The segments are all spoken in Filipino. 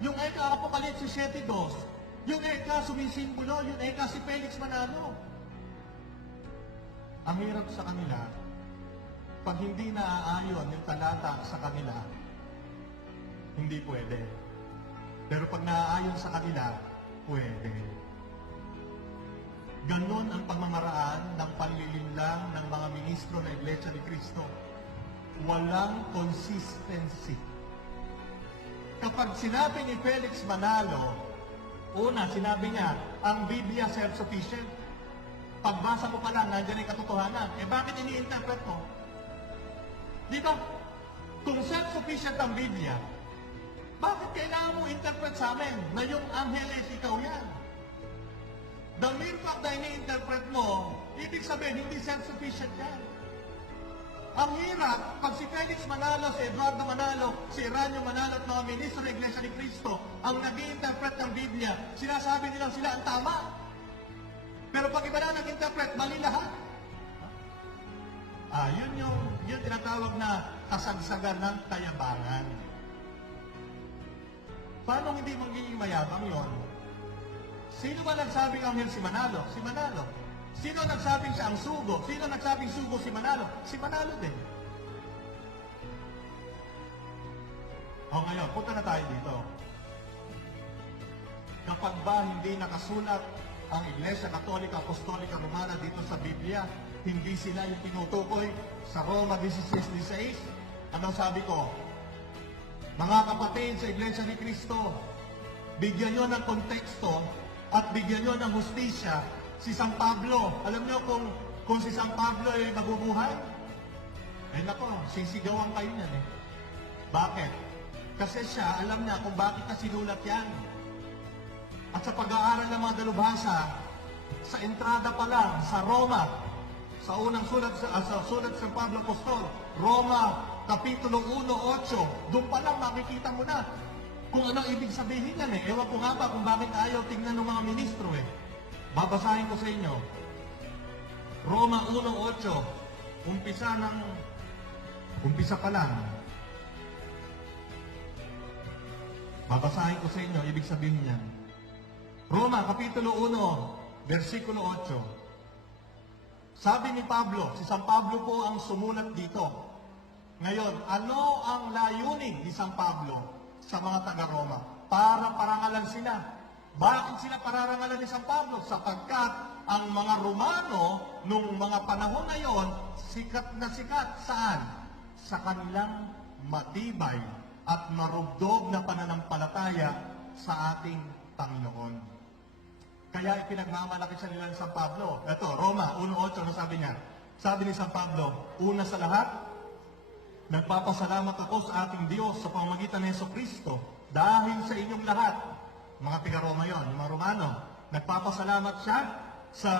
Yung eka Apokalipsis 7:2, yung eka sumisimbolo, yung eka si Felix Manalo. Ang hirap sa kanila, pag hindi naaayon yung talata sa kanila, hindi pwede. Pero pag naaayon sa kanila, pwede. Ganon ang pamamaraan ng panlilinlang ng mga ministro ng Iglesia ni Cristo. Walang consistency. Kapag sinabi ni Felix Manalo, una, sinabi niya, ang Biblia self-sufficient. Pagbasa mo pa lang, nandiyan yung katotohanan. Bakit ini-interpret mo? Di ba? Kung self-sufficient ang Biblia, bakit kailangan mo interpret sa amin na yung Angeles, ikaw yan? The mere fact na ini-interpret mo, ibig sabihin, hindi self-sufficient yan. Ang hirap, pag si Felix Manalo, si Eduardo Manalo, si Eranio Manalo at mga ministro ng Iglesia ni Cristo, ang nag-i-interpret ng Biblia, sinasabi nilang sila ang tama. Pero pag iba na nag-interpret, mali lahat. Yun tinatawag na kasagsagan ng kayabangan. Paano hindi magiging mayabang yon? Sino ba nagsabing anghel si Manalo? Si Manalo. Sino nagsabing siya ang sugo? Sino nagsabing sugo si Manalo? Si Manalo din. O ngayon, punta na tayo dito. Kapag ba hindi nakasulat ang Iglesia Katolika Apostolika Romana dito sa Biblia, hindi sila yung tinutukoy sa Roma 16:16. Anong sabi ko? Mga kapatid sa Iglesia ni Cristo, bigyan nyo ng konteksto at bigyan nyo ng hustisya si San Pablo. Alam nyo kung si San Pablo ay mabubuhay? Nako, sisigawan kayo niyan eh. Bakit? Kasi siya, alam niya kung bakit na sinulat yan. At sa pag-aaral ng mga dalubhasa, sa entrada pa lang, sa Roma, sa unang sulat sa sulat sa Pablo Apostol, Roma, Kapitulo 1:8, doon pa lang makikita mo na kung ano ibig sabihin yan eh. Ewan ko nga ba kung bakit ayaw tingnan ng mga ministro eh. Babasahin ko sa inyo. Roma 1:8, umpisa pa lang. Babasahin ko sa inyo, ibig sabihin yan. Roma, Kapitulo 1, versikulo 8. Sabi ni Pablo, si San Pablo po ang sumulat dito. Ngayon, ano ang layunin ni San Pablo sa mga taga-Roma? Para parangalan sila. Bakit sila pararangalan ni San Pablo? Sapagkat ang mga Romano, nung mga panahon na yon, sikat na sikat. Saan? Sa kanilang matibay at marugdog na pananampalataya sa ating Panginoon. Kaya ipinagmamalaki siya nila ng San Pablo. Ito, Roma 1:8, ano sabi niya? Sabi ni San Pablo, una sa lahat, nagpapasalamat ako sa ating Diyos sa pamamagitan ng Jesucristo dahil sa inyong lahat. Mga taga-Roma yon, yung mga Romano. Nagpapasalamat siya sa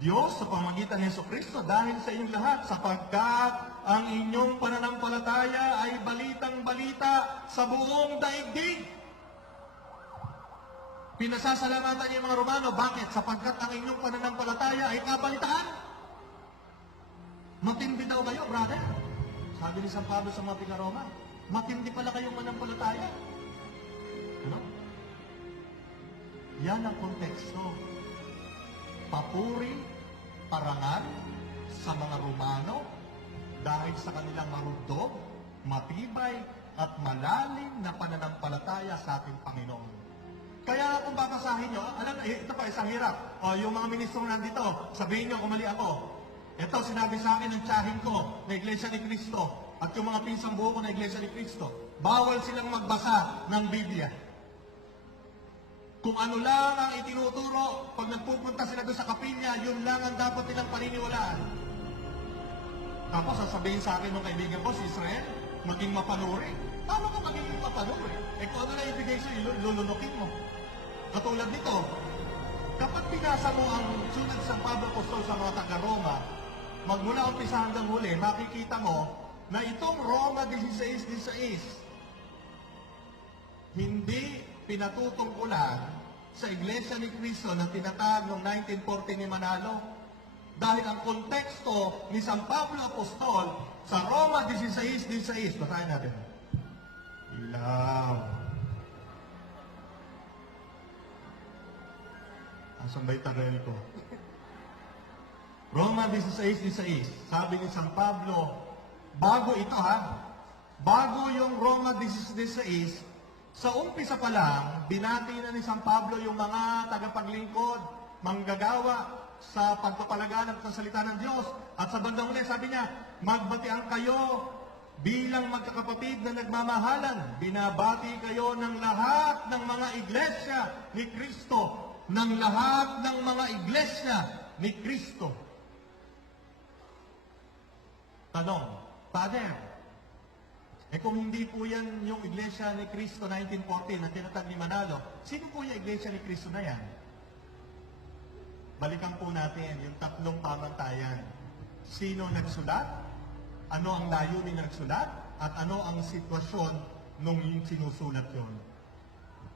Diyos sa pamamagitan ng Jesucristo dahil sa inyong lahat, sapagkat ang inyong pananampalataya ay balitang-balita sa buong daigdig. Pinasasalamatan niya yung mga Romano. Bakit? Sapagkat ang inyong pananampalataya ay kabalitaan. Matindi daw kayo, brother. Sabi ni San Pablo sa mga taga-Roma, matindi pala kayong mananampalataya. Ano? Yan ang konteksto. Papuri, parangal sa mga Romano dahil sa kanilang marugdog, matibay, at malalim na pananampalataya sa ating Panginoon. Kaya kung babasahin nyo, alam, ito pa isang hirap. Yung mga ministro nandito, sabihin nyo kung mali ako. Ito, sinabi sa akin ng tiyahin ko na Iglesia ni Cristo at yung mga pinsang buo ko na Iglesia ni Cristo. Bawal silang magbasa ng Biblia. Kung ano lang ang itinuturo, pag nagpupunta sila doon sa kapilya, yun lang ang dapat nilang paniniwalaan. Tapos sasabihin sa akin ng kaibigan ko, si Israel, maging mapanuri. Paano ka magiging mapanuri? Kung ano na ibigay sa'yo, lulunukin mo. Katulad nito, kapag pinasa mo ang sulat sa Pablo Apostol sa mga taga-Roma, magmula umpisa hanggang huli, makikita mo na itong Roma 16:16 hindi pinatutungkulan sa Iglesia ni Cristo na tinatag noong 1940 ni Manalo. Dahil ang konteksto ni San Pablo Apostol sa Roma 16:16, basahin natin. Ilaw. Nasaan ba yung tarel ko? Roma 16:16, sabi ni San Pablo, bago ito bago yung Roma 16:16, sa umpisa pa lang, binati na ni San Pablo yung mga tagapaglingkod, manggagawa sa pagpapalaganap ng salita ng Diyos. At sa bandang huli, sabi niya, magbatian kayo bilang magkakapatid na nagmamahalan. Binabati kayo ng lahat ng mga iglesia ni Kristo. Ng lahat ng mga iglesia ni Kristo. Tanong, Father, kung hindi po yan yung iglesia ni Kristo 1914 na tinatag ni Manalo, sino po yung iglesia ni Kristo na yan? Balikan po natin yung tatlong pamantayan. Sino nagsulat? Ano ang layunin na nagsulat? At ano ang sitwasyon nung yung sinusulat yon?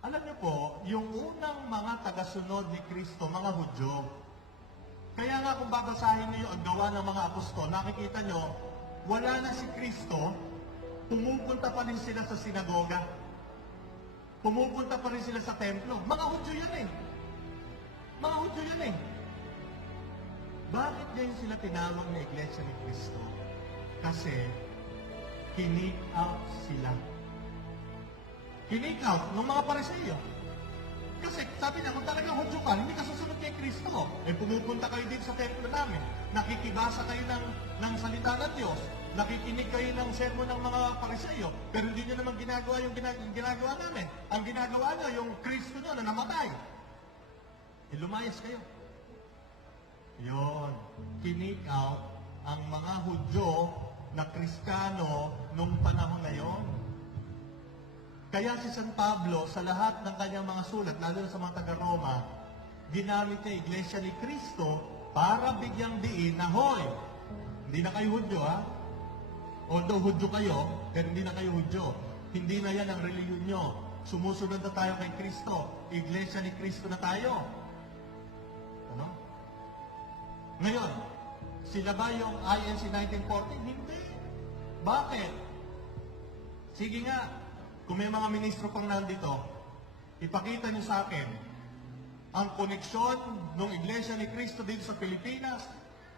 Alam niyo po, yung unang mga tagasunod ni Kristo, mga Hudyo, kaya nga kung babasahin niyo ang gawa ng mga apostol, nakikita niyo, wala na si Kristo, pumupunta pa rin sila sa sinagoga. Pumupunta pa rin sila sa templo. Mga Hudyo yan eh. Mga Hudyo yan eh. Bakit ngayon sila tinawag na Iglesia ni Kristo? Kasi, kinik out sila. Kinik out ng mga Pariseo. Kasi sabi niya, kung talagang Hudyo ka, hindi ka susunod kay Kristo. Pumupunta kayo din sa templo namin. Nakikibasa kayo ng salita ng Diyos. Nakikinig kayo ng sermon ng mga Pariseo. Pero hindi nyo naman ginagawa yung ginagawa namin. Ang ginagawa nyo, yung Kristo nyo na namatay. Lumayas kayo. Yun. Kinik out ang mga Hudyo na Kristiyano nung panahon na yon. Kaya si San Pablo, sa lahat ng kanyang mga sulat, lalo na sa mga taga-Roma, ginamit niya Iglesia ni Kristo para bigyang diin na, hoy, hindi na kayo Hudyo, Although Hudyo kayo, pero hindi na kayo Hudyo. Hindi na yan ang reliyon nyo. Sumusunod na tayo kay Kristo. Iglesia ni Kristo na tayo. Ano? Ngayon, sila ba yung INC 1914? Hindi. Bakit? Sige nga, kung may mga ministro pang nandito, ipakita niyo sa akin ang koneksyon ng Iglesia ni Kristo dito sa Pilipinas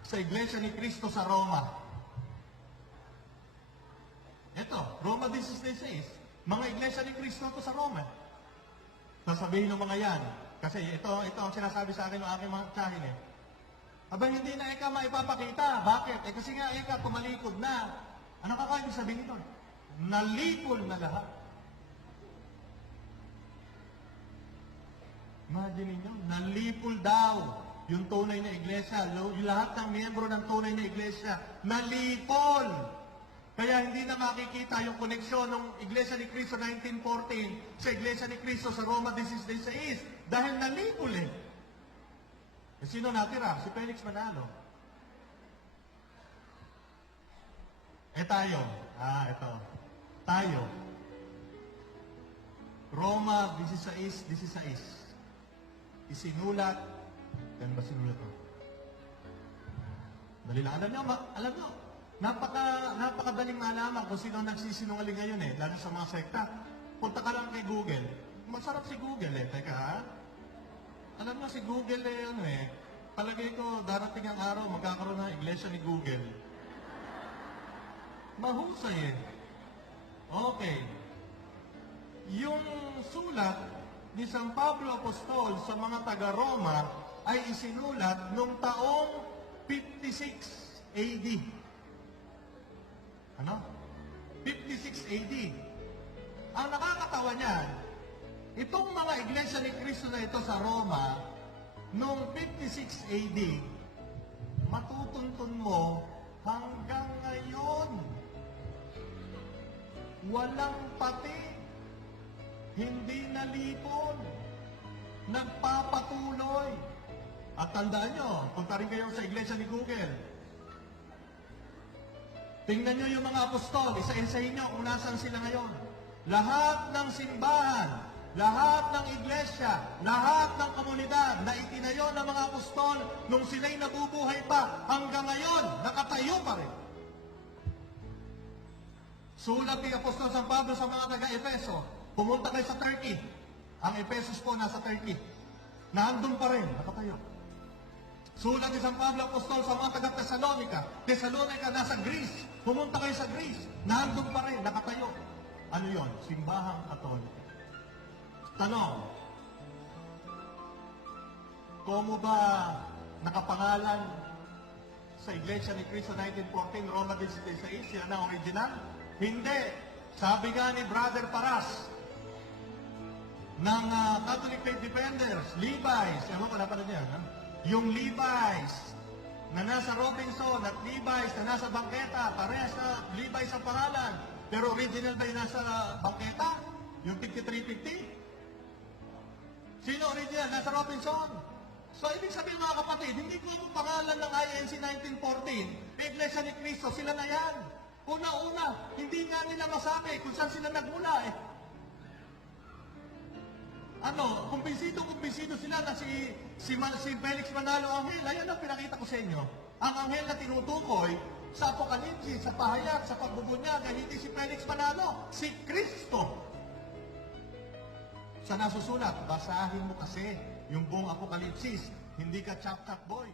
sa Iglesia ni Kristo sa Roma. Ito, Roma 16:16. Mga Iglesia ni Kristo ito sa Roma. Sasabihin ng mga yan, kasi ito ang sinasabi sa akin ng aking mga tsahin Aba, hindi na eka maipapakita. Bakit? Kasi nga eka, tumalikod na. Ano ka ibig sabihin ito? Nalipol na lahat. Imagine niyo, nalipol daw yung tunay na iglesia. Yung lahat ng miyembro ng tunay na iglesia, nalipol. Kaya hindi na makikita yung koneksyon ng Iglesia ni Cristo 1914 sa Iglesia ni Cristo sa Roma 16:16 dahil nalipol Sino natira? Si Felix Manalo. Tayo. Ito. Tayo. Roma 16:16. Isinulat. Yan ba sinulat ito? Dali lang. Alam nyo, napakadaling malaman kung sino nagsisinungaling ngayon lalo sa mga sekta. Punta ka lang kay Google. Masarap si Google Teka Alam mo si Google palagay ko darating ang araw magkakaroon ng iglesia ni Google. Mahusay Okay. Yung sulat ni San Pablo Apostol sa mga taga-Roma ay isinulat noong taong 56 AD. Ano? 56 AD. Ang nakakatawa niyan, itong mga iglesia ni Kristo na ito sa Roma, noong 56 AD, matutuntun mo hanggang ngayon. Walang pati. Hindi nalipon. Nagpapatuloy. At tandaan nyo, punta rin kayo sa iglesia ni Google. Tingnan nyo yung mga apostol, isa-isahin nyo kung nasaan sila ngayon. Lahat ng simbahan, lahat ng iglesia, lahat ng komunidad na itinayo ng mga apostol nung sila'y nabubuhay pa, hanggang ngayon, nakatayo pa rin. Sulat ni Apostol San Pablo sa mga taga-Efeso, pumunta kayo sa Turkey. Ang Ephesus po nasa Turkey. Naandun pa rin, nakatayo. Sulat ni San Pablo Apostol sa mga taga-Thessalonica, nasa Greece. Pumunta kayo sa Greece. Naandun pa rin, nakatayo. Ano yon? Simbahang Katoliko. Tanong, komo ba nakapangalan sa Iglesia ni Cristo 1914, Roma 16:6, sila na original? Hindi. Sabi nga ni Brother Paras ng Catholic Faith Defenders, Levi's, ewan ko na pala niya, ha? Yung Levi's na nasa Robinson at Levi's na nasa bangketa, parehas na Levi's ang pangalan. Pero original ba yung nasa bangketa? Yung 5350? Sino original? Nasa Robinson. So, ibig sabihin mga kapatid, hindi ko ang pangalan ng INC 1914, Iglesia ni Cristo, sila na yan. Una-una, hindi nga nila masabi kung saan sila nagmula eh. Kumbinsido sila na si Felix Manalo Anghel. Ayan ang pinakita ko sa inyo. Ang anghel na tinutukoy sa Apokalipsis, sa pahayag, sa pagbubunyag, ay hindi si Felix Manalo, si Kristo. Sa nasusulat, basahin mo kasi yung buong Apokalipsis. Hindi ka chap-chap boy.